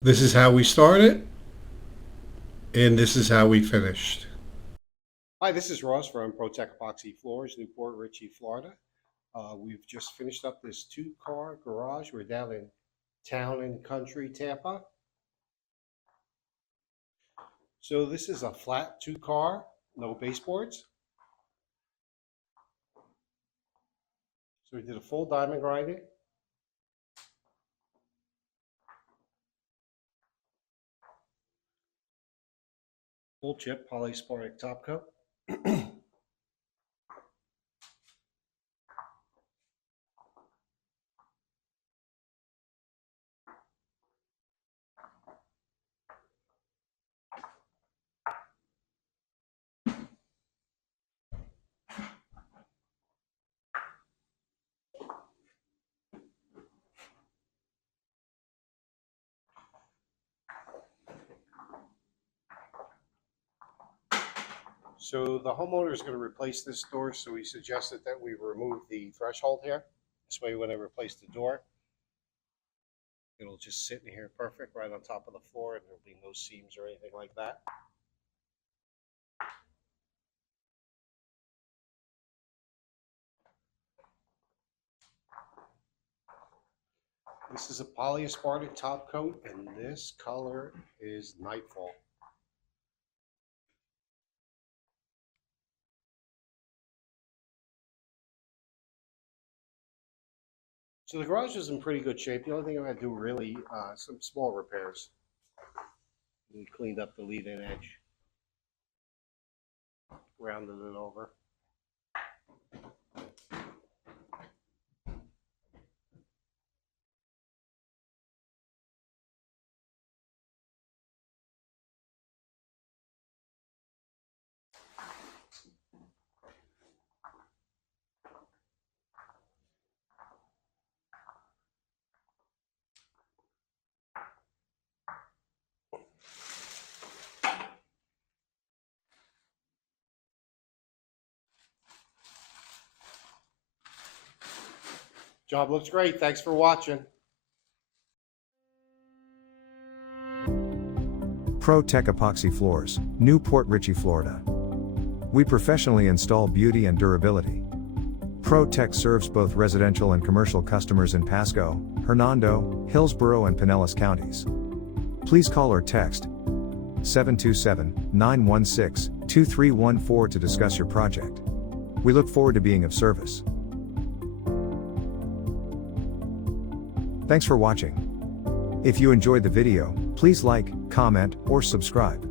This is how we started, and this is how we finished. Hi, this is Ross from ProTech Epoxy Floors, Newport Richey, Florida. We've just finished up this two-car garage. We're down in Town and Country, Tampa. So this is a flat two-car, no baseboards. So we did a full diamond grinding. Full chip Polyaspartic top coat. So the homeowner is going to replace this door, so we suggested that we remove the threshold here. This way when I replace the door, it'll just sit in here perfect right on top of the floor, and there'll be no seams or anything like that. This is a Polyaspartic top coat, and this color is Nightfall. So the garage is in pretty good shape. The only thing I had to do really, some small repairs. We cleaned up the lead-in edge, rounded it over. Job looks great. Thanks for watching. ProTech Epoxy Floors, Newport Richey, Florida. We professionally install beauty and durability. ProTech serves both residential and commercial customers in Pasco, Hernando, Hillsborough and Pinellas counties. Please call or text 727-916-2314 to discuss your project. We look forward to being of service. Thanks for watching. If you enjoyed the video, please like, comment, or subscribe.